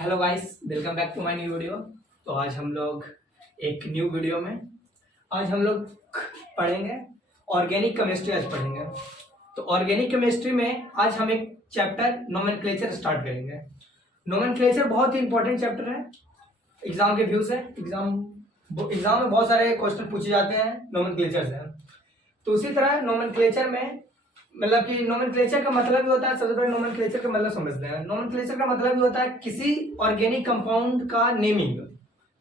Hello guys, welcome back to my new video. तो आज हम लोग एक न्यू वीडियो में आज हम लोग पढ़ेंगे ऑर्गेनिक केमिस्ट्री। आज पढ़ेंगे तो ऑर्गेनिक केमिस्ट्री में आज हम एक चैप्टर नोमेनक्लेचर स्टार्ट करेंगे। नोमेनक्लेचर बहुत ही इंपॉर्टेंट चैप्टर है एग्जाम के व्यू से। एग्जाम में बहुत सारे क्वेश्चन पूछे जाते हैं नोमेनक्लेचर से। तो उसी तरह नोमेनक्लेचर में मतलब कि नोमेनक्लेचर का मतलब भी होता है, सबसे पहले नोमेनक्लेचर का मतलब समझते हैं। नोमेनक्लेचर का मतलब भी होता है किसी ऑर्गेनिक कंपाउंड का नेमिंग।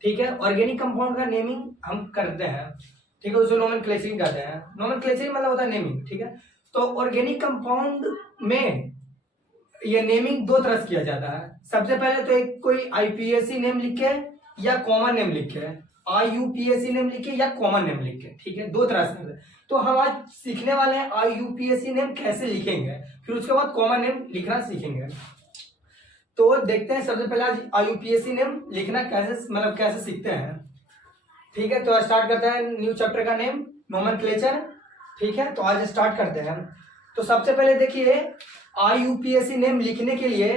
ठीक है, ऑर्गेनिक कंपाउंड का नेमिंग हम करते हैं, ठीक है, उसे नोमेनक्लेचरिंग कहते हैं। नोमेनक्लेचरिंग मतलब होता है नेमिंग। ठीक है, तो ऑर्गेनिक कंपाउंड में ये नेमिंग दो तरह से किया जाता है। सबसे पहले तो एक कोई आईपीएससी नेम लिखे या कॉमन नेम लिखे, आईयूपीएससी नेम लिखे या कॉमन नेम लिखे। ठीक है, दो तरह से। तो हम आज सीखने वाले हैं आईयूपीएससी नेम कैसे लिखेंगे, फिर उसके बाद कॉमन नेम लिखना सीखेंगे। तो देखते हैं सबसे पहले आज आईयूपीएससी नेम लिखना कैसे सीखते हैं। ठीक है, तो स्टार्ट करते हैं न्यू चैप्टर का नेम नोमेनक्लेचर। ठीक है, तो आज स्टार्ट करते हैं। तो सबसे पहले देखिए, आईयूपीएससी नेम लिखने के लिए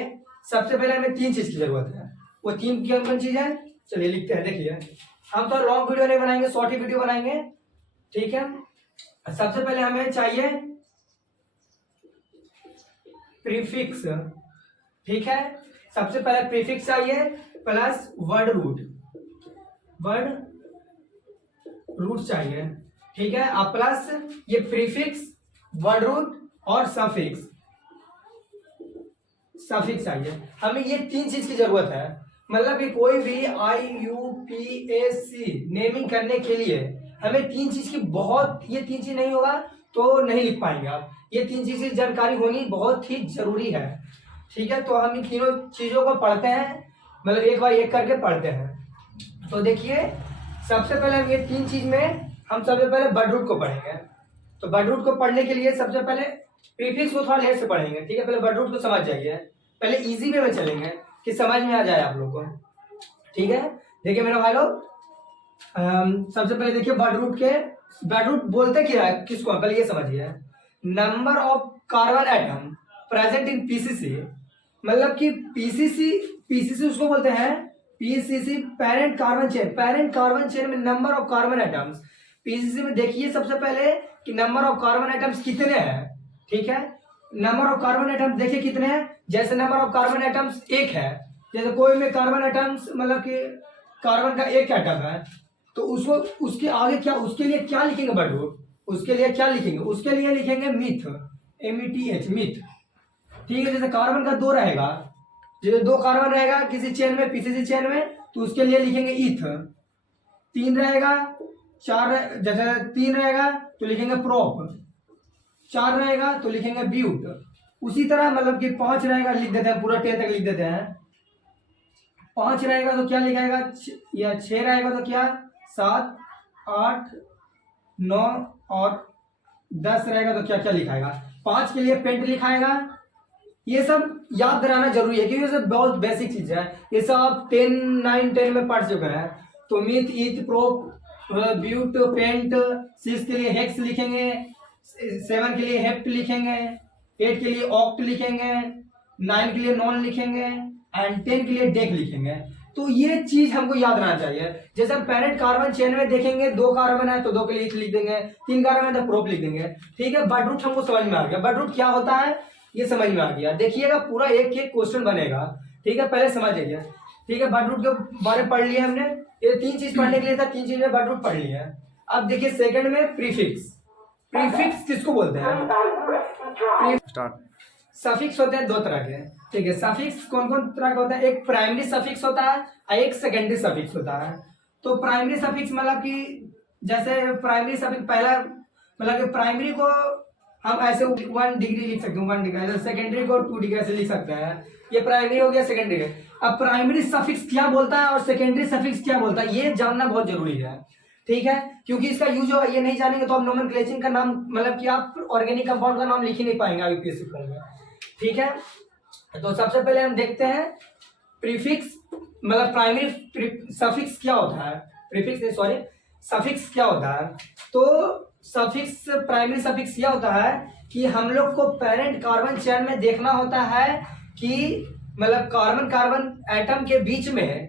सबसे पहले हमें तीन चीज की जरूरत है। वो तीन कौन चीज है, चलिए लिखते हैं। देखिए, हम तो लॉन्ग वीडियो नहीं बनाएंगे, शॉर्ट ही वीडियो बनाएंगे। ठीक है, सबसे पहले हमें चाहिए प्रीफिक्स। ठीक है, सबसे पहले प्रीफिक्स चाहिए प्लस वर्ड रूट चाहिए। ठीक है, अब प्लस ये प्रीफिक्स, वर्ड रूट और सफिक्स चाहिए। हमें ये तीन चीज की जरूरत है। मतलब कि कोई भी आईयूपीएससी नेमिंग करने के लिए हमें तीन चीज की ये तीन चीज नहीं होगा तो नहीं लिख पाएंगे आप। ये तीन चीज की जानकारी होनी बहुत ही जरूरी है। ठीक है, तो हम इन तीनों चीजों को पढ़ते हैं, मतलब एक बार एक करके पढ़ते हैं। तो देखिए, सबसे पहले हम ये तीन चीज में हम सबसे पहले वर्ड रूट को पढ़ेंगे। तो वर्ड रूट को पढ़ने के लिए सबसे पहले प्रीफिक्स को थोड़ा लेट से पढ़ेंगे। ठीक है, पहले वर्ड रूट को समझ जाइए, पहले इजी वे में चलेंगे कि समझ में आ जाए आप लोग को। ठीक है, देखिए मेरे भाई लोग, सबसे पहले देखिए वर्ड रूट बोलते क्या है, किसको, पहले ये समझिए। Number of carbon atom present in PCC, मतलब कि पीसीसी उसको बोलते हैं, पीसीसी पेरेंट कार्बन चेन में number of carbon atoms. PCC में देखिए सबसे पहले कि नंबर ऑफ कार्बन एटम्स कितने हैं। ठीक है, नंबर ऑफ कार्बन एटम्स देखिए कितने हैं। जैसे नंबर ऑफ कार्बन एटम्स एक है, जैसे कोई में कार्बन एटम्स मतलब कि कार्बन का एक एटम है, तो उसको उसके आगे क्या, उसके लिए क्या लिखेंगे वर्ड रूट, उसके लिए क्या लिखेंगे, उसके लिए लिखेंगे मिथ, METH मिथ। ठीक है, जैसे कार्बन का दो रहेगा, जैसे दो कार्बन रहेगा किसी चेन में, पीसीसी चेन में, तो उसके लिए लिखेंगे ईथ। तीन रहेगा, जैसे तीन रहेगा तो लिखेंगे प्रोप, चार रहेगा तो लिखेंगे ब्यूट। उसी तरह मतलब कि पांच रहेगा, लिख देते हैं पूरा 10 तक लिख देते हैं। पांच रहेगा तो क्या लिखाएगा, या छह रहेगा तो क्या, 7, 8, 9 और 10 रहेगा तो क्या क्या लिखाएगा। पांच के लिए पेंट लिखाएगा। ये सब याद रहना जरूरी है क्योंकि ये सब बहुत बेसिक चीज है। ये सब आप 9, 10 में पढ़ चुके हैं। तो मिथ, ईथ, प्रोप, ब्यूट, पेंट। 6 के लिए हेक्स लिखेंगे, 7 के लिए हेप्ट लिखेंगे, 8 के लिए ऑक्ट लिखेंगे, 9 के लिए नॉन लिखेंगे एंड 10 के लिए डेक लिखेंगे। तो ये चीज हमको याद रहना चाहिए। जैसे हम पेरेंट कार्बन चेन में देखेंगे, 2 कार्बन है तो 2 के लिए ईथ लिख देंगे, 3 कार्बन है तो प्रोप लिख देंगे। ठीक है, वर्ड रूट हमको समझ में आ गया, वर्ड रूट क्या होता है ये समझ में आ गया। देखिएगा पूरा एक एक क्वेश्चन बनेगा। ठीक है, पहले समझ जाइए। ठीक है, वर्ड रूट के बारे में पढ़ लिया हमने, ये तीन चीज पढ़ने के लिए था, तीन चीज में वर्ड रूट पढ़ लिया। अब देखिए सेकंड में प्रीफिक्स किसको बोलते हैं। सफिक्स होते हैं दो तरह के। ठीक है, सफिक्स कौन कौन तरह का होता है, एक प्राइमरी सफिक्स होता है और एक सेकेंडरी सफिक्स होता है। तो प्राइमरी सफिक्स मतलब कि जैसे प्राइमरी सफिक्स पहला मतलब कि प्राइमरी को हम ऐसे 1 डिग्री लिख सकते हैं, 1 डिग्री, सेकेंडरी को 2 डिग्री ऐसे लिख सकते हैं। ये प्राइमरी हो गया, सेकेंडरी। अब प्राइमरी सफिक्स क्या बोलता है और सेकेंडरी सफिक्स क्या बोलता है ये जानना बहुत जरूरी है। ठीक है, क्योंकि इसका यूज होगा, ये नहीं जानेंगे तो आप नोमेनक्लेचरिंग का नाम मतलब कि आप ऑर्गेनिक कंपाउंड का नाम लिख ही नहीं पाएंगे आईयूपीएससी फॉर्म में। ठीक है, तो सबसे पहले हम देखते हैं प्रीफिक्स मतलब प्राइमरी सफिक्स क्या होता है, सफिक्स क्या होता है। तो सफिक्स, प्राइमरी सफिक्स क्या होता है कि हम लोग को पेरेंट कार्बन चेन में देखना होता है कि मतलब कार्बन कार्बन एटम के बीच में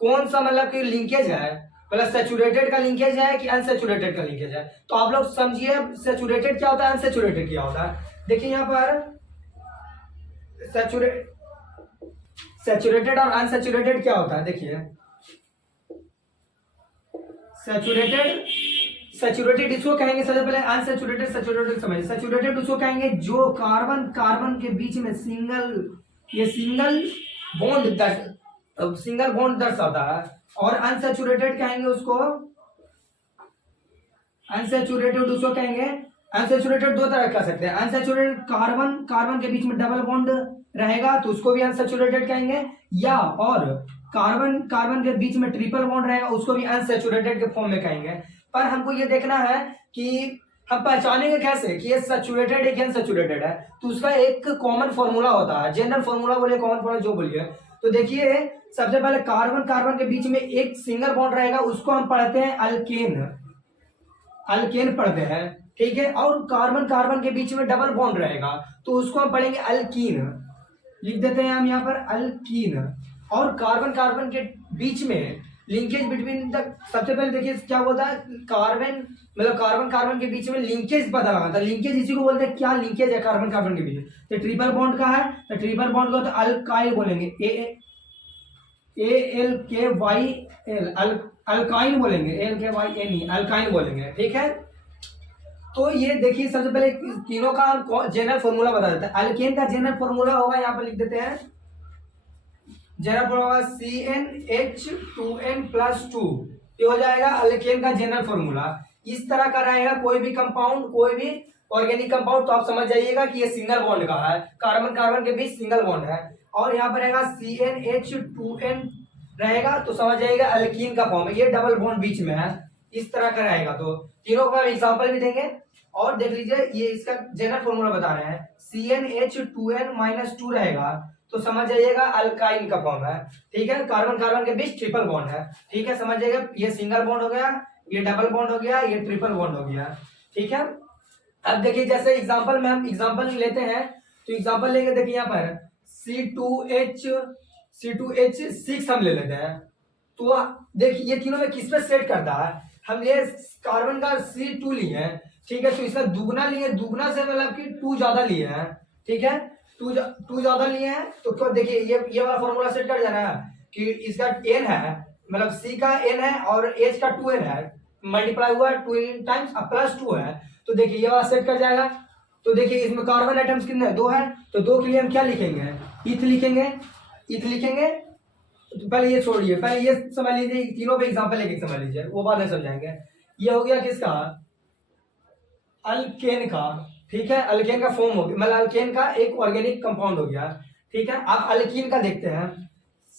कौन सा मतलब कि लिंकेज है, मतलब सैचुरेटेड का लिंकेज है कि अनसैचुरेटेड का लिंकेज है। तो आप लोग समझिए सैचुरेटेड क्या होता है, अनसैचुरेटेड क्या होता है। देखिए यहाँ पर सैचुरेटेड और अनसैचुरेटेड क्या होता है। देखिए सैचुरेटेड, सैचुरेटेड इसको कहेंगे, सबसे पहले अनसैचुरेटेड सैचुरेटेड समझिए। सैचुरेटेड उसको कहेंगे जो कार्बन कार्बन के बीच में सिंगल बॉन्ड दर्शाता है। और अनसैचुरेटेड कहेंगे उसको, अनसैचुरेटेड उसको कहेंगे, अनसैचुरेटेड दो तरह कह सकते हैं। अनसैचुरेटेड कार्बन कार्बन के बीच में डबल बॉन्ड रहेगा तो उसको भी अनसैचुरेटेड कहेंगे, या और कार्बन कार्बन के बीच में ट्रिपल बॉन्ड रहेगा उसको भी अनसैचुरेटेड के फॉर्म में कहेंगे। पर हमको ये देखना है कि हम पहचानेंगे कैसे कि ये सैचुरेटेड है कि अनसैचुरेटेड है। तो उसका एक कॉमन फॉर्मूला होता है, जनरल फॉर्मूला बोलिए, कॉमन फॉर्मूला जो बोलिए। तो देखिए सबसे पहले कार्बन कार्बन के बीच में एक सिंगल बॉन्ड रहेगा उसको हम पढ़ते हैं अल्केन, अल्केन पढ़ते हैं, ठीक है। और कार्बन कार्बन के बीच में डबल बॉन्ड रहेगा तो उसको हम पढ़ेंगे अल्कीन, लिख देते हैं हम यहाँ पर अल्कीन। और कार्बन कार्बन के बीच में लिंकेज बिटवीन द, सबसे पहले देखिए क्या होता है, कार्बन मतलब कार्बन कार्बन के बीच में लिंकेज पता लगाता है। लिंकेज इसी को बोलते हैं, क्या लिंकेज है कार्बन कार्बन के बीच में। तो ट्रिपल बॉन्ड का है तो ट्रिपल बॉन्ड का तो अल्काइल बोलेंगे, ALKYL, अल्काइन बोलेंगे, ALKYNE अल्काइन बोलेंगे, ठीक है। तो ये देखिए सबसे पहले तीनों का जनरल फॉर्मूला बता देता है। अल्केन का जनरल फॉर्मूला होगा, यहाँ पर लिख देते हैं, जनरल फॉर्मूला CnH2n+2, ये हो जाएगा अल्केन का जनरल फॉर्मूला। इस तरह का रहेगा कोई भी कंपाउंड, कोई भी ऑर्गेनिक कंपाउंड, तो आप समझ जाइएगा कि ये सिंगल बॉन्ड का है, कार्बन कार्बन के बीच सिंगल बॉन्ड है। और यहाँ पर रहेगा CnH2n रहेगा तो समझ जाइएगा अल्कीन का फॉर्म है, ये डबल बॉन्ड बीच में है, इस तरह का रहेगा। तो तीनों का एग्जांपल भी देंगे और देख लीजिए, ये इसका जनरल फॉर्मूला बता रहे हैं, CnH2n-2 रहेगा तो समझ जाइएगा अल्काइन का फॉर्म है, ठीक है। कार्बन कार्बन के बीच ट्रिपल बॉन्ड है, ठीक है, समझ जाइएगा। ये सिंगल बॉन्ड हो गया, ये डबल बॉन्ड हो गया, ये ट्रिपल बॉन्ड हो गया, ठीक है। अब देखिए जैसे एग्जांपल में हम एग्जांपल लेते हैं तो एग्जांपल लेके देखिए यहाँ पर C2H6 हम ले लेते हैं। तो देखिए ये तीनों में किस पे सेट करता है, हम ये कार्बन का C2 लिए हैं, ठीक है। तो इसका दुगना लिए, दुगना से मतलब कि 2 ज्यादा लिए हैं, ठीक है, 2 ज्यादा लिए हैं। तो देखिए ये वाला फॉर्मूला सेट कर जाना है कि इसका n है, मतलब C का n है और H का 2n है, मल्टीप्लाई हुआ 2 टाइम्स प्लस 2 है, तो देखिए ये वाला सेट कर जाएगा। तो देखिए इसमें कार्बन एटम्स कितने हैं, 2 है, तो 2 के लिए हम क्या लिखेंगे, इथ लिखेंगे, इथ लिखेंगे। तो पहले ये छोड़िए, पहले ये समझ लीजिए, तीनों पे एग्जांपल एक समझ लीजिए, वो बाद में समझाएंगे। ये हो गया किसका, अल्केन का, ठीक है, अल्केन का फॉर्म हो गया, मतलब अल्केन का एक ऑर्गेनिक कंपाउंड हो गया, ठीक है। अब अल्कीन का देखते हैं,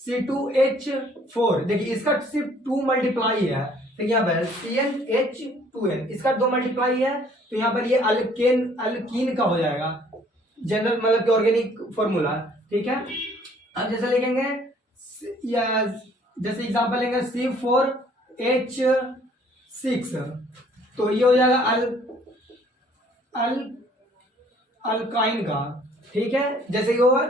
C2H4, देखिए इसका सिर्फ 2 मल्टीप्लाई है, तो यहाँ पर CnH2n, इसका 2 मल्टीप्लाई है, तो यहाँ पर ये अल्कीन का हो जाएगा जनरल मतलब कि ऑर्गेनिक फॉर्मूला, ठीक है। अब जैसे लिखेंगे या जैसे एग्जांपल लेंगे C4H6, तो ये हो जाएगा अल्काइन का, ठीक है। जैसे ये होगा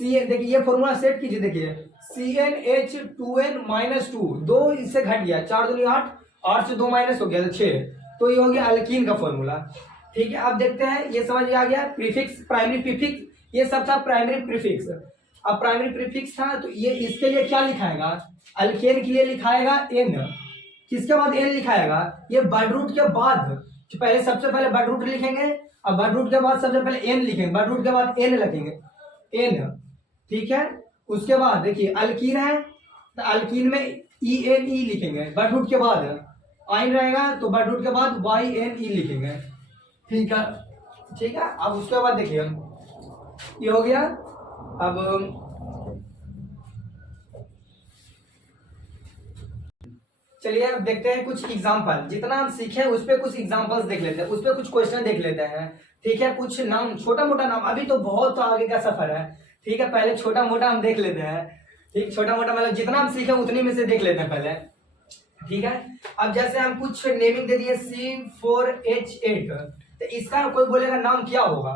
देखिए ये फॉर्मूला सेट कीजिए, देखिए CnH2n-2, 2 इससे घट गया, 4 दूनी 8, 8 से 2 माइनस हो गया तो 6, तो ये हो गया अल्कीन का फॉर्मूला, ठीक है। अब देखते हैं, ये समझ आ गया, प्रीफिक्स प्राइमरी प्रीफिक्स, ये सब था प्राइमरी प्रीफिक्स। अब प्राइमरी प्रीफिक्स था तो ये इसके लिए क्या लिखाएगा, अल्केन के लिए लिखाएगा n, किसके बाद n लिखाएगा, ये वर्ड रूट के बाद, पहले सबसे पहले वर्ड रूट लिखेंगे, अब वर्ड रूट के बाद सबसे पहले n लिखेंगे, वर्ड रूट के बाद n लिखेंगे, n, ठीक है। उसके बाद देखिए अल्कीन है तो अल्कीन में ENE लिखेंगे, वर्ड रूट के बाद आइन रहेगा तो वर्ड रूट के बाद YNE लिखेंगे, ठीक है, ठीक है। अब उसके बाद देखिए ये हो गया। अब चलिए अब देखते हैं कुछ एग्जांपल, जितना हम सीखे उस पर कुछ एग्जांपल्स देख लेते हैं, उस पर कुछ क्वेश्चन देख लेते हैं, ठीक है। कुछ नाम, छोटा मोटा नाम, अभी तो बहुत आगे का सफर है, ठीक है, पहले छोटा मोटा हम देख लेते हैं, ठीक, छोटा मोटा मतलब जितना हम सीखे उतनी में से देख लेते हैं पहले, ठीक है। अब जैसे हम कुछ नेमिंग दे दिए C4H8, तो इसका कोई बोलेगा नाम क्या होगा,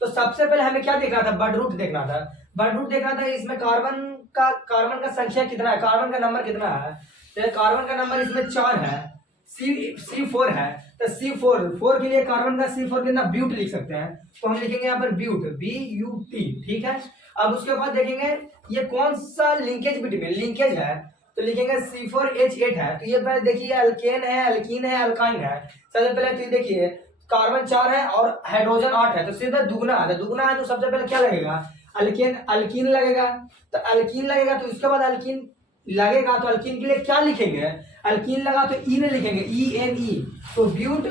तो सबसे पहले हमें क्या देखना था, वर्ड रूट देखना था। बर्ड रूट देखना था इसमें कार्बन का संख्या कितना है, कार्बन का नंबर कितना है। तो कार्बन का नंबर इसमें 4 है, C4 है। तो C4 के लिए कार्बन का C4 कितना, ब्यूट लिख सकते हैं। तो हम लिखेंगे यहाँ पर ब्यूट, BUT, ठीक है। अब उसके बाद देखेंगे ये कौन सा लिंकेज बिटवीन लिंकेज है, तो लिखेंगे C4H8 है। तो ये पहले देखिए अल्केन है, अल्कीन है, अल्काइन है। सबसे पहले तो ये देखिए कार्बन 4 है और हाइड्रोजन 8 है, तो सीधा दुगना है। तो दुगना है तो सबसे पहले क्या लगेगा, अल्कीन लगेगा। तो अल्कीन लगेगा तो इसके बाद अल्कीन लगेगा, तो अल्कीन के लिए क्या लिखेंगे, अल्कीन लगा तो ई ने लिखेंगे, ENE। तो ब्यूट,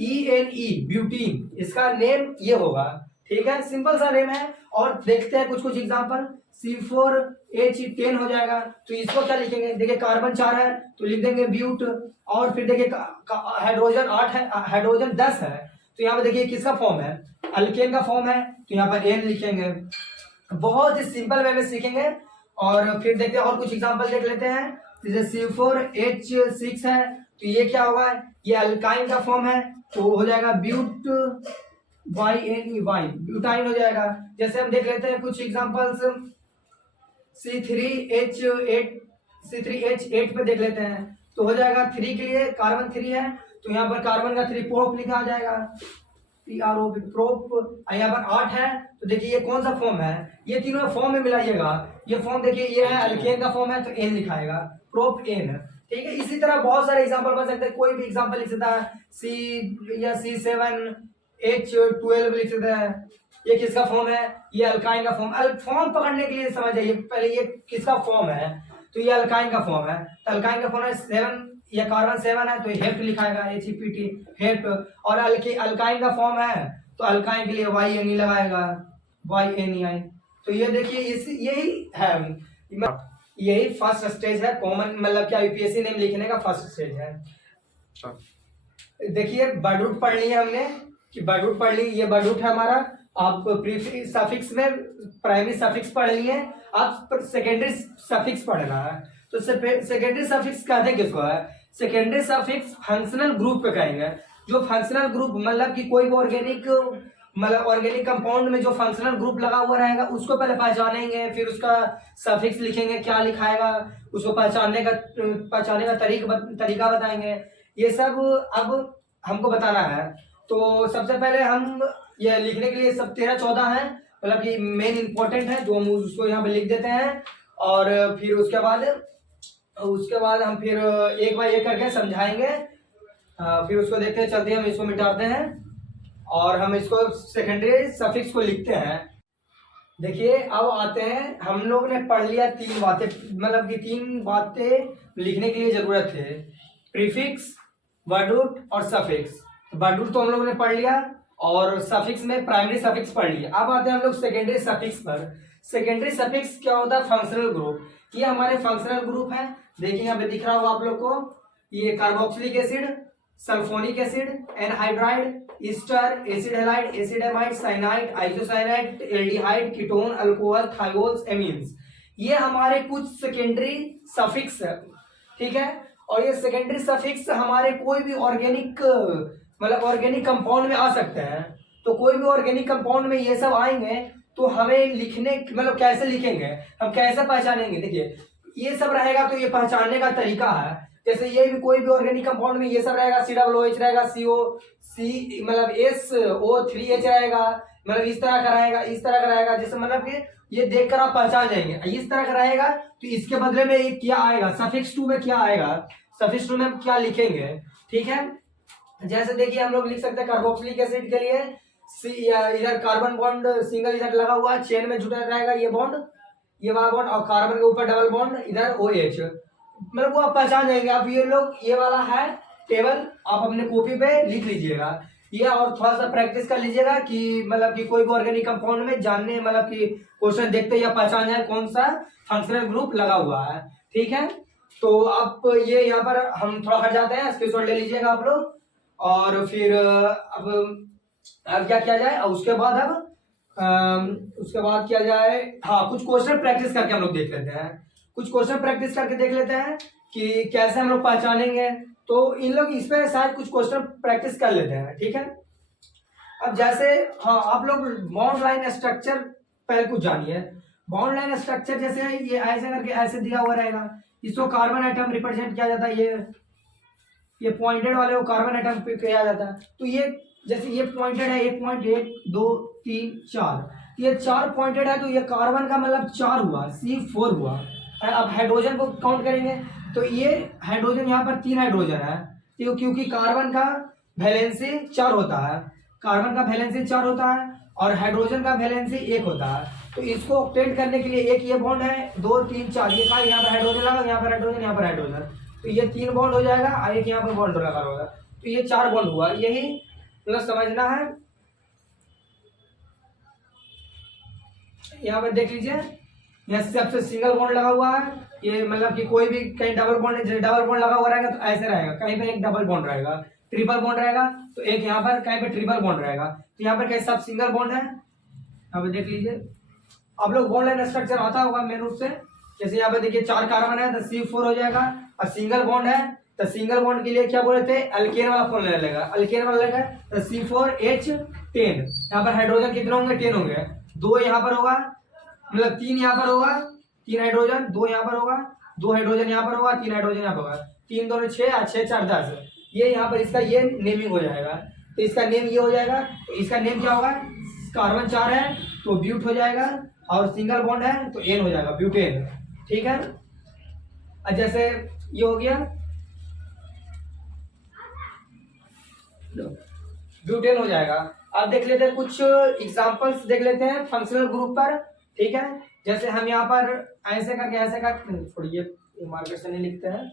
ENE, ब्यूटीन, इसका नेम ये होगा, ठीक है। सिंपल सा नेम है। और देखते हैं कुछ एग्जांपल। C4H10 हो जाएगा, तो इसको क्या लिखेंगे, देखिए कार्बन 4 है तो लिख देंगे ब्यूट। और फिर देखिए हाइड्रोजन 8 है, हाइड्रोजन 10 है, तो यहाँ पे देखिए किसका फॉर्म है, अल्केन का फॉर्म है, तो यहाँ पर N लिखेंगे। बहुत ही सिंपल वे में सीखेंगे। और फिर देखते हैं और कुछ एग्जांपल देख लेते हैं। जैसे C4H6 है, तो ये क्या होगा, ये अल्काइन का फॉर्म है, तो हो जाएगा ब्यूट, YNE, ब्यूटाइन हो जाएगा। जैसे हम देख लेते हैं कुछ एग्जांपल्स, C3H8 पे देख लेते हैं, तो हो जाएगा 3 के लिए कार्बन 3 है, तो यहाँ पर कार्बन का 3 प्रोप लिखा आ जाएगा, PROP, प्रोप। यहाँ पर 8 है, तो देखिए ये कौन सा फॉर्म है, ये तीनों फॉर्म में मिलाइएगा। ये फॉर्म देखिए ये है अल्केन का फॉर्म है, तो N लिखाएगा, प्रोप N, ठीक है। इसी तरह बहुत सारे एग्जांपल बन सकते हैं, कोई भी एग्जांपल लिख सकता है। C7H12 लिख सकता है। ये किसका फॉर्म है, ये अल्काइन का फॉर्म। फॉर्म पकड़ने के लिए समझ जाइए पहले ये किसका फॉर्म है, तो ये अल्काइन का फॉर्म है। तो अल्काइन का फॉर्म है 7, ये कार्बन 7 है, तो हेप्ट लिखाएगा, HEPT, हेप्ट। और अल्काइन का फॉर्म है, तो अल्काइन के लिए YNE लगाएगा, YNEI। तो ये देखिए यही है, यही फर्स्ट स्टेज है कॉमन, मतलब क्या यूपीएससी नेम लिखने का फर्स्ट स्टेज है। देखिए बर्ड रूट पढ़ लिया हमने, कि बर्ड रूट पढ़ ली, ये बर्ड रूट है हमारा। आप प्रीफिक्स सफिक्स में प्राइमरी सफिक्स पढ़ लिए, आप सेकेंडरी सफिक्स पढ़ना है। तो सेकेंडरी सफिक्स कहते हैं किसको है, सेकेंडरी सफिक्स फंक्शनल ग्रुप पे कहेंगे। जो फंक्शनल ग्रुप मतलब कि कोई भी ऑर्गेनिक कंपाउंड में जो फंक्शनल ग्रुप लगा हुआ रहेगा उसको पहले पहचानेंगे, फिर उसका सफिक्स लिखेंगे, क्या लिखाएगा, उसको पहचानने का तरीका बताएंगे। ये सब अब हमको बताना है। तो सबसे पहले हम ये लिखने के लिए सब 13-14 है, मतलब कि मेन इंपॉर्टेंट है, जो हम उसको यहाँ पे लिख देते हैं। और फिर उसके बाद हम फिर एक बार एक करके समझाएंगे। फिर उसको देखते हैं, चलते हैं, हम इसको मिटाते हैं और हम इसको सेकेंडरी सफिक्स को लिखते हैं। देखिए अब आते हैं, हम लोग ने पढ़ लिया 3 बातें, मतलब कि 3 बातें लिखने के लिए जरूरत है, प्रीफिक्स, वर्ड रूट और सफिक्स। वर्ड रूट तो हम लोगों ने पढ़ लिया और सफिक्स में प्राइमरी सफिक्स पढ़ लिया। अब आते हैं हम लोग सेकेंडरी सफिक्स पर। सेकेंडरी सफिक्स क्या होता है, फंक्शनल ग्रुप। ये हमारे फंक्शनल ग्रुप है, देखिए यहाँ पे दिख रहा होगा आप लोग को, ये carboxylic acid, sulphonic acid, anhydride, Easter, acid halide, acid amide, cyanide, isocyanide, aldehyde, ketone, alcohol, thiols, amines. ये हमारे कुछ सेकेंडरी सफिक्स है, ठीक है। और ये सेकेंडरी सफिक्स हमारे कोई भी ऑर्गेनिक कंपाउंड में आ सकते हैं। तो कोई भी ऑर्गेनिक कंपाउंड में ये सब आएंगे तो हमें लिखने कैसे लिखेंगे, हम कैसे पहचानेंगे, देखिए ये सब रहेगा तो ये पहचानने का तरीका है। जैसे ये भी कोई भी ऑर्गेनिक कंपाउंड में ये सब रहेगा, COOH रहेगा, SO3H रहेगा, इस तरह का रहेगा, जैसे कि ये देखकर आप पहचान जाएंगे। इस तरह का रहेगा तो इसके बदले में ये क्या आएगा, सफिक्स 2 में क्या आएगा, सफिक्स 2 में हम क्या लिखेंगे, ठीक है। जैसे देखिए हम लोग लिख सकते हैं कार्बोक्सिलिक एसिड के लिए इधर कार्बन बॉन्ड सिंगल इधर लगा हुआ है, चेन में जुड़ा रहेगा ये बॉन्ड, ये वाला बॉन्ड, और कार्बन के ऊपर डबल बॉन्ड इधर OH, वो आप पहचान जाएंगे। आप ये वाला है टेबल, आप अपने कॉपी पे लिख लीजिएगा ये, और थोड़ा सा प्रैक्टिस कर लीजिएगा कि कोई भी ऑर्गेनिक कंपाउंड में जानने कि क्वेश्चन देखते ही आप पहचान जाए कौन सा फंक्शनल ग्रुप लगा हुआ है, ठीक है। तो अब ये यहाँ पर हम थोड़ा हट जाते हैं, स्क्रीनशॉट ले लीजिएगा आप लोग। और फिर अब क्या किया जाए, उसके बाद किया जाए, हाँ कुछ क्वेश्चन प्रैक्टिस करके हम लोग देख लेते हैं, कि कैसे हम लोग पहचानेंगे। तो इन लोग इस पे शायद कुछ क्वेश्चन प्रैक्टिस कर लेते हैं, ठीक है। अब जैसे हाँ आप लोग बॉन्ड लाइन स्ट्रक्चर पहले कुछ जानिए। बॉन्ड लाइन स्ट्रक्चर जैसे ये ऐसे करके ऐसे दिया हुआ रहेगा, इसको कार्बन एटम रिप्रेजेंट किया जाता है, ये पॉइंटेड वाले को कार्बन एटम पे किया जाता है। तो ये जैसे ये पॉइंटेड है, 1.1 2 3 4, ये 4 पॉइंटेड है, तो ये कार्बन का मतलब 4 हुआ, C4 हुआ। अब हाइड्रोजन को काउंट करेंगे तो ये हाइड्रोजन यहाँ पर 3 हाइड्रोजन है, क्योंकि कार्बन का वैलेंसी 4 होता है, कार्बन का वैलेंसी 4 होता है और हाइड्रोजन का वैलेंसी 1 होता है। तो इसको ऑक्टेट करने के लिए एक ये बॉन्ड है, 2 3 4, ये कहा यहाँ पर हाइड्रोजन लगा, यहाँ पर हाइड्रोजन, यहाँ पर हाइड्रोजन, तो ये 3 बॉन्ड हो जाएगा और एक यहाँ पर बॉन्ड लगा होगा, तो ये 4 बॉन्ड हुआ। यही मतलब समझना है। यहाँ पर देख लीजिए, यहाँ सबसे सिंगल बॉन्ड लगा हुआ है, ये मतलब कि कोई भी कहीं डबल बॉन्ड, डबल बॉन्ड लगा हुआ रहेगा तो ऐसे रहेगा, कहीं पे एक डबल बॉन्ड रहेगा, ट्रिपल बॉन्ड रहेगा तो एक यहाँ पर कहीं पे ट्रिपल बॉन्ड रहेगा, तो यहाँ पर कहीं सब सिंगल बॉन्ड है। यहाँ पे देख लीजिए, आप लोग बॉन्ड लाइन स्ट्रक्चर आता होगा मेन रूप से। जैसे यहाँ पे देखिए 4 कार्बन है तो C4 हो जाएगा, और सिंगल बॉन्ड है तो सिंगल बॉन्ड के लिए क्या बोले थे, अल्केन वाला फॉर्मूला लेगा, अल्केन वाला लेगा तो C4H10। यहाँ पर हाइड्रोजन कितने होंगे, 10 होंगे, 2 यहाँ पर होगा, मतलब 3 यहाँ पर होगा, 3 हाइड्रोजन, 2 यहाँ पर होगा, 2 हाइड्रोजन यहाँ पर होगा, 3 हाइड्रोजन यहाँ पर होगा, 3 2 6 और 6 4 10, ये यहाँ पर इसका ये नेमिंग हो जाएगा। तो इसका नेम ये हो जाएगा, तो इसका नेम क्या होगा, कार्बन 4 है तो ब्यूट हो जाएगा, और सिंगल बॉन्ड है तो एन हो जाएगा, ब्यूटेन। ठीक है, जैसे ये हो गया ब्यूटेन हो जाएगा। अब देख लेते हैं कुछ एग्जांपल्स, देख लेते हैं फंक्शनल ग्रुप पर। ठीक है, जैसे हम यहाँ पर ऐसे करके ऐसे का, छोड़िए मार्कर से नहीं लिखते हैं,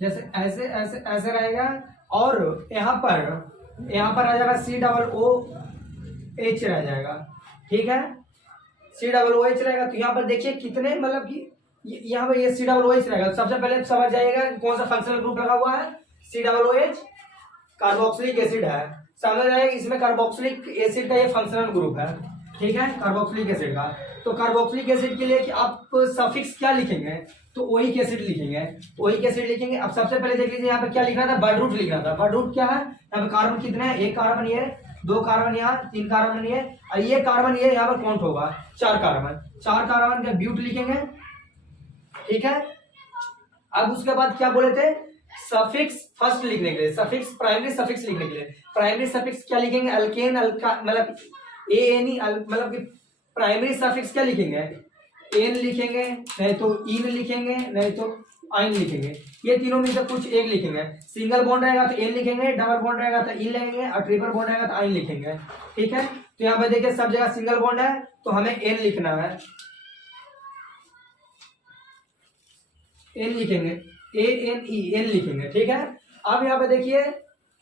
जैसे ऐसे ऐसे ऐसे रहेगा, और यहाँ पर आ जाएगा COOH रह जाएगा। ठीक है, COOH रहेगा, तो यहाँ पर देखिए कितने मतलब कि यहाँ पर ये COOH रहेगा। सबसे पहले समझ जाइएगा कौन सा फंक्शनल ग्रुप लगा हुआ है, COOH कार्बोक्सिलिक एसिड है, समझ आएगा, इसमें कार्बोक्सिलिक एसिड का ये फंक्शनल ग्रुप है। ठीक है, कार्बोक्सिलिक एसिड का, तो कार्बोक्सिलिक एसिड के लिए कि आप सफिक्स क्या लिखेंगे, तो ओइक एसिड लिखेंगे, ओइक एसिड लिखेंगे। अब सबसे पहले देख लीजिए यहाँ पे क्या लिखना था, बर्ड रूट लिखना था। बर्ड रूट क्या है, यहाँ पे कार्बन कितने हैं, 1 कार्बन ये, 2 कार्बन यहाँ, 3 कार्बन ये, और ये कार्बन ये यहाँ पर काउंट होगा 4 कार्बन, 4 कार्बन का ब्यूट लिखेंगे। ठीक है, अब उसके बाद क्या बोले थे, सफिक्स फर्स्ट लिखने के लिए, सफिक्स प्राइमरी सफिक्स लिखने के लिए, प्राइमरी सफिक्स क्या लिखेंगे, अल्केन, मतलब ANE, मतलब कि प्राइमरी सफिक्स क्या लिखेंगे, एन लिखेंगे, नहीं तो इन लिखेंगे, नहीं तो आइन लिखेंगे, ये तीनों में से कुछ एक लिखेंगे। सिंगल बॉन्ड रहेगा तो एन लिखेंगे, डबल बॉन्ड रहेगा तो इन लिखेंगे, और ट्रिपल बॉन्ड रहेगा तो आइन लिखेंगे। ठीक है, तो यहाँ पे देखिए सब जगह सिंगल बॉन्ड है तो हमें एन लिखना है, एन लिखेंगे, ANE, एन लिखेंगे। ठीक है, अब यहाँ पे देखिए,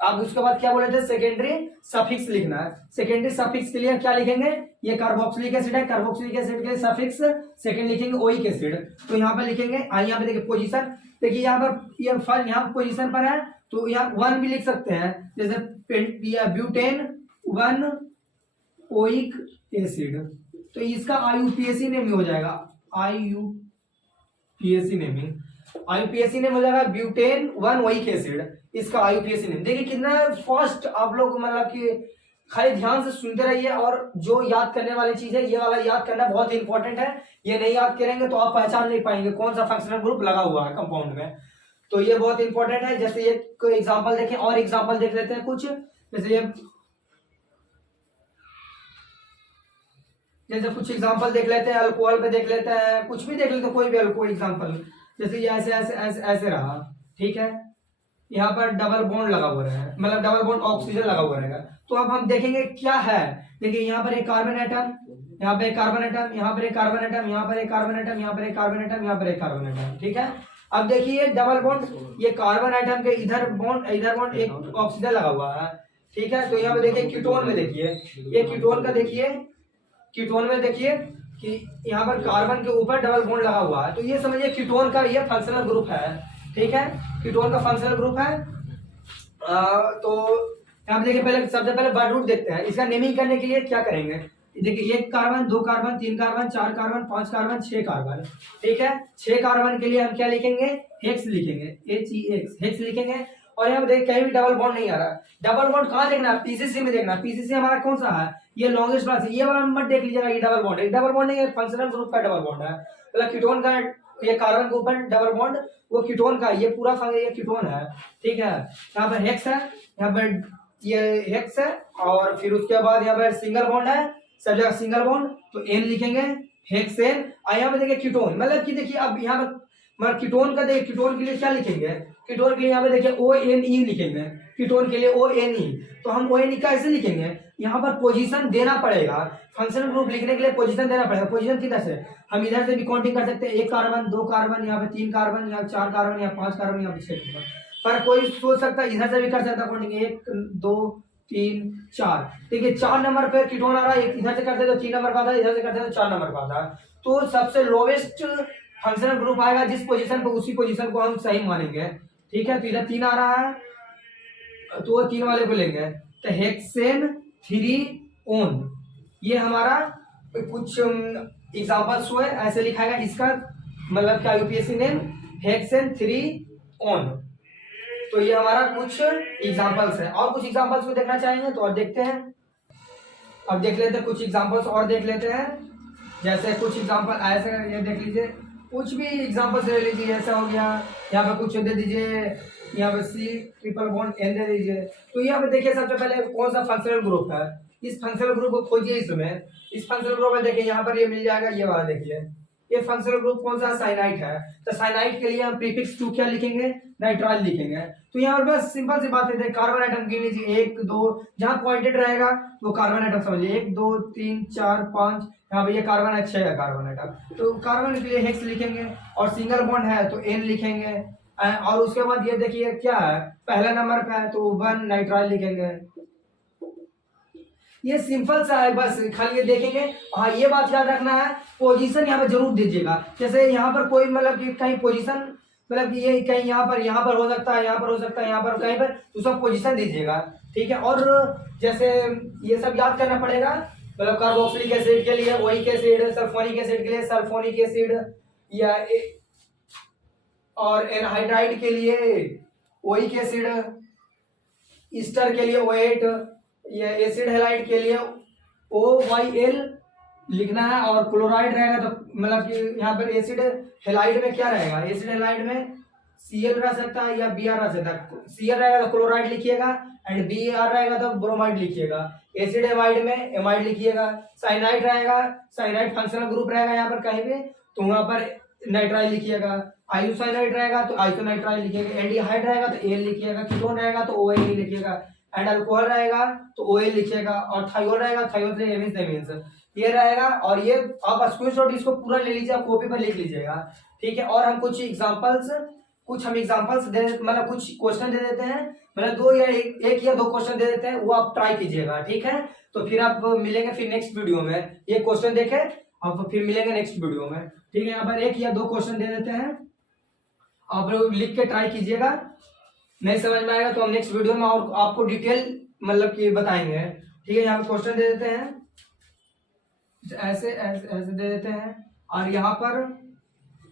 अब उसके बाद क्या बोले थे, सेकेंडरी सफिक्स लिखना है। सेकेंडरी सफिक्स के लिए क्या लिखेंगे, ये कार्बोक्सिलिक एसिड है, कार्बोक्सिलिक एसिड के लिए सफिक्स सेकंड लिखेंगे ओइक एसिड, तो यहाँ पे लिखेंगे। यहाँ पे देखिए पोजीशन, देखिए यहाँ पर ये फर्स्ट यहाँ पोजीशन पर है तो यहाँ 1 भी लिख सकते हैं, जैसे ब्यूटेन 1 ओइक एसिड, तो इसका IUPAC नेम हो जाएगा, IUPAC नेमिंग, IUPAC नेम हो जाएगा ब्यूटेन 1 ओइक एसिड, इसका IUPAC नेम। देखिए कितना फास्ट आप लोग मतलब कि खाली ध्यान से सुनते रहिए, और जो याद करने वाली चीज है ये वाला याद करना बहुत ही इंपॉर्टेंट है। ये नहीं याद करेंगे तो आप पहचान नहीं पाएंगे कौन सा फंक्शनल ग्रुप लगा हुआ है कंपाउंड में, तो ये बहुत इंपॉर्टेंट है। जैसे ये कोई एग्जांपल देखें, और एग्जांपल देख लेते हैं कुछ, जैसे कुछ एग्जांपल देख लेते हैं, अल्कोहल पे देख लेते हैं, कुछ भी देख लेते हैं, कोई भी अल्कोहल एग्जांपल, जैसे ये ऐसे ऐसे ऐसे ऐसे रहा। ठीक है, यहाँ पर डबल बॉन्ड लगा हुआ है, मतलब डबल बॉन्ड ऑक्सीजन लगा हुआ रहेगा, तो अब हम देखेंगे क्या है। देखिए यहाँ पर एक कार्बन एटम, यहाँ पे एक कार्बन एटम, यहाँ पर एक कार्बन एटम, यहाँ पर एक कार्बन एटम, यहाँ पर एक कार्बन एटम, यहाँ पर एक कार्बन एटम। ठीक है, अब देखिए डबल बॉन्ड, ये कार्बन एटम के इधर बॉन्ड एक ऑक्सीजन लगा हुआ है। ठीक है, तो यहाँ पे देखिए कीटोन में देखिए, ये कीटोन का देखिए, कीटोन में देखिए कि यहाँ पर कार्बन के ऊपर डबल बॉन्ड लगा हुआ है, तो ये समझिए कीटोन का ये फंक्शनल ग्रुप है। ठीक है, कीटोन का फंक्शनल ग्रुप है। तो यहाँ पे देखिए, पहले सबसे पहले बर्ड रूट देखते हैं। इसका नेमिंग करने के लिए क्या करेंगे, देखिए 1 carbon, 2 carbon, 3 carbon, 4 carbon, 5 carbon, 6 carbon. ठीक है, 6 कार्बन के लिए हम क्या लिखेंगे, हेक्स लिखेंगे, HEX हेक्स लिखेंगे। और यहाँ पे देखिए कहीं भी डबल बॉन्ड नहीं आ रहा। डबल बॉन्ड कहाँ देखना है, पीसीसी में देखना। पीसीसी हमारा कौन सा है, ये लॉन्गेस्ट ब्रांच है, ये वाला मत देख लीजिएगा, ये डबल बॉन्ड है। डबल बॉन्ड नहीं है, फंक्शनल ग्रुप का डबल बॉन्ड है, मतलब कीटोन का ये कार्बन के ऊपर डबल बॉन्ड, वो कीटोन का, ये पूरा फंक्शन ये कीटोन है, ठीक है। यहाँ पर हेक्स है, यहाँ पर ये हेक्स है, और फिर उसके बाद यहाँ पर सिंगल बॉन्ड है, सब जगह सिंगल बॉन्ड, तो एन लिखेंगे, हेक्सेन। और यहाँ पे देखिए कीटोन, मतलब कि देखिए अब यहाँ पर मतलब कीटोन का देखिए, कीटोन के लिए क्या लिखेंगे, कीटोन के लिए यहाँ पे देखिए ONE लिखेंगे, कीटोन के लिए ONE। तो हम ONE कैसे लिखेंगे, यहाँ पर पोजीशन देना पड़ेगा, फंक्शनल ग्रुप लिखने के लिए पोजीशन देना पड़ेगा। पोजीशन किधर से, हम इधर से भी काउंटिंग कर सकते हैं, 1 कार्बन 2 कार्बन, यहाँ पे 3 कार्बन, यहाँ 4 कार्बन, यहाँ 5 कार्बन, यहाँ पे 6 कार्बन। पर कोई सोच सकता है इधर से भी कर सकता है काउंटिंग, 1 2 3 4, देखिए 4 नंबर पे कीटोन आ रहा है, इधर से करते तो 3 नंबर का आता है, इधर से करते तो 4 नंबर का आता है। तो सबसे लोवेस्ट फंक्शनल ग्रुप आएगा जिस पोजीशन पे, उसी पोजीशन को हम सही मानेंगे, ठीक है। तो इधर 3 आ रहा है, तो वो 3 वाले को लेंगे, तो हेक्सेन 3 ओन, ये हमारा कुछ एग्जांपल्स हुए, ऐसे लिखाएगा इसका मतलब क्या, यूपीएससी नेम हेक्सेन 3 ओन। तो ये हमारा कुछ एग्जांपल्स है, और कुछ एग्जांपल्स को देखना चाहेंगे तो और देखते हैं। अब देख लेते हैं कुछ एग्जांपल्स और देख लेते हैं, जैसे कुछ एग्जांपल ऐसे ये देख लीजिए, कुछ भी एग्जांपल्स ले लीजिए, ऐसा हो गया, यहाँ पे कुछ दे दीजिए, यहाँ पे C ट्रिपल बॉन्ड N दे दीजिए। तो यहाँ पे देखिए सबसे पहले कौन सा फंक्शनल ग्रुप है, इस फंक्शनल ग्रुप को खोजिए। इसमें इस फंक्शनल ग्रुप में देखिए यहाँ पर ये मिल जाएगा, ये वाला देखिए, ये फंक्शनल ग्रुप कौन सा, साइनाइड है। तो साइनाइड के लिए हम प्रीफिक्स 2 क्या लिखेंगे, नाइट्राइल लिखेंगे। तो यहाँ पर बस सिंपल सी बात है, कार्बन आइटम गिन लीजिए, 1 2, जहाँ पॉइंटेड रहेगा वो कार्बन आइटम समझिए, 1 2 3 4 5, यहाँ पे ये कार्बन है, 6 है कार्बन आइटम। तो कार्बन के लिए हेक्स लिखेंगे, और सिंगल बॉन्ड है तो N लिखेंगे। और उसके बाद ये देखिए क्या है, पहला नंबर पे है तो 1 नाइट्राइल लिखेंगे। ये सिंपल सा है, बस खाली ये देखेंगे। हाँ ये बात याद रखना है, पोजीशन यहाँ पे जरूर दीजिएगा। जैसे यहाँ पर कोई मतलब कि कहीं पोजीशन, मतलब कि ये कहीं यहाँ पर हो सकता है, यहाँ पर हो सकता है, यहाँ पर कहीं पर, तो सब पोजीशन दीजिएगा, ठीक है। और जैसे ये सब याद करना पड़ेगा, मतलब कार्बोक्सिलिक एसिड के लिए ओइक एसिड, सल्फोनिक एसिड के लिए सल्फोनिक एसिड, या और एनहाइड्राइड के लिए ओइक एसिड, ईस्टर के लिए OH, ये एसिड हेलाइड के लिए OYL लिखना है। और क्लोराइड रहेगा तो मतलब कि यहाँ पर एसिड हेलाइड में क्या रहेगा, एसिड हेलाइड में Cl रह सकता है या Br रह सकता है। Cl रहेगा तो क्लोराइड लिखिएगा, एंड Br रहेगा तो ब्रोमाइड लिखिएगा। एसिड एमाइड में एमाइड लिखिएगा। साइनाइड रहेगा, साइनाइड फंक्शनल ग्रुप रहेगा यहाँ पर कहीं भी, तो वहां पर नाइट्राइल लिखिएगा। आइसोसाइनाइड रहेगा तो आइसोनाइट्राइल लिखिएगा। एल्डिहाइड रहेगा तो Al लिखिएगा। कीटोन रहेगा तो ONE लिखिएगा। एंड अल्कोहल रहेगा तो OL लिखिएगा। और थायोल रहेगा, थायोल से एमिन्स ये रहेगा। और ये आप स्क्रीनशॉट इसको पूरा ले लीजिए, आप कॉपी पर लिख लीजिएगा, ठीक है। और हम कुछ एग्जांपल्स दे, मतलब कुछ क्वेश्चन दे देते हैं, मतलब 2 या 1 या 2 क्वेश्चन दे देते हैं, वो आप ट्राई कीजिएगा, ठीक है। तो फिर आप मिलेंगे फिर नेक्स्ट वीडियो में, ये क्वेश्चन देखे आप फिर मिलेंगे नेक्स्ट वीडियो में, ठीक है। यहाँ पर 1 या 2 क्वेश्चन दे देते हैं, आप लोग लिख के ट्राई कीजिएगा। नहीं समझ में आएगा तो हम नेक्स्ट वीडियो में और आपको डिटेल मतलब कि बताएंगे, ठीक है। यहाँ पर क्वेश्चन दे देते हैं, ऐसे ऐसे ऐसे दे देते हैं। और यहाँ पर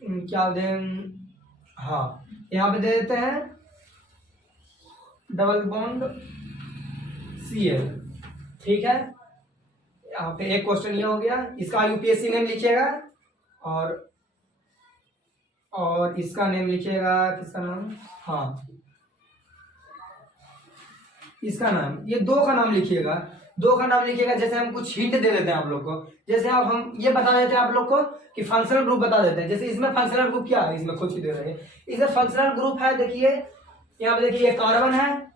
क्या दें, हाँ यहाँ पे दे देते हैं डबल बॉन्ड Cl, ठीक है। यहाँ पे एक क्वेश्चन ये हो गया, इसका यूपीएससी नेम लिखिएगा, और इसका नेम लिखिएगा, किसका नाम, हाँ इसका नाम, ये 2 का नाम लिखिएगा, 2 का नाम लिखिएगा। जैसे हम कुछ हिंट दे देते हैं आप लोग को, जैसे अब हम ये बता देते हैं आप लोग को कि फंक्शनल ग्रुप बता देते हैं। जैसे इसमें फंक्शनल ग्रुप क्या है, इसमें कुछ दे रहे हैं, इसमें फंक्शनल ग्रुप है, देखिए यहाँ पे देखिए ये कार्बन है,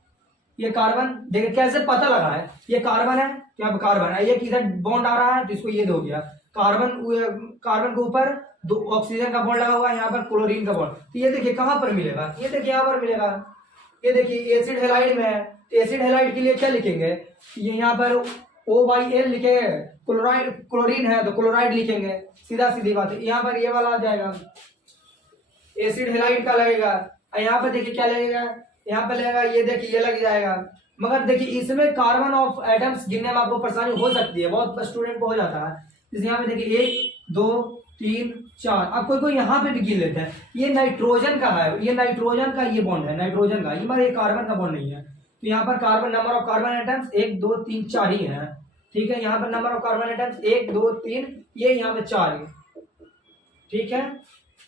ये कार्बन देखिए कैसे पता लगा है, ये कार्बन है, यहाँ पे कार्बन है, ये किधर बॉन्ड आ रहा है तो इसको ये हो गया कार्बन के ऊपर 2 ऑक्सीजन का बॉन्ड लगा हुआ है, यहाँ पर क्लोरीन का बॉन्ड। तो ये देखिए कहाँ पर मिलेगा, ये देखिए यहाँ पर मिलेगा। ये देखिए एसिड हेलाइड में है, तो एसिड हेलाइड के लिए क्या लिखेंगे, ये यहाँ पर OYL लिखेंगे। क्लोरीन है तो क्लोराइड लिखेंगे, सीधा सीधी बात है। यहाँ पर ये वाला आ जाएगा, एसिड हेलाइड का लगेगा। यहाँ पर देखिए क्या लगेगा, यहाँ पर लगेगा, ये देखिए ये लग जाएगा। मगर देखिए इसमें कार्बन ऑफ एटम्स गिनने में आपको परेशानी हो सकती है, बहुत स्टूडेंट को हो जाता है। जैसे यहाँ पे देखिए 1 2 3 4। अब कोई कोई यहाँ पे भी गिन लेते हैं, ये नाइट्रोजन का है, ये नाइट्रोजन का ये बॉन्ड है, नाइट्रोजन का, ये मगर ये कार्बन का बॉन्ड नहीं है। तो यहाँ पर carbon, number of carbon atoms 1 2 3 4 ही है। ठीक है, यहाँ पर नंबर ऑफ कार्बन एटम्स 1 2 3, ये यहाँ पे 4 है। ठीक है,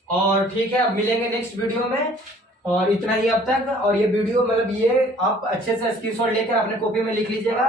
और ठीक है, अब मिलेंगे नेक्स्ट वीडियो में, और इतना ही अब तक। और ये वीडियो मतलब ये आप अच्छे से स्क्रीनशॉट लेकर अपने कॉपी में लिख लीजिएगा।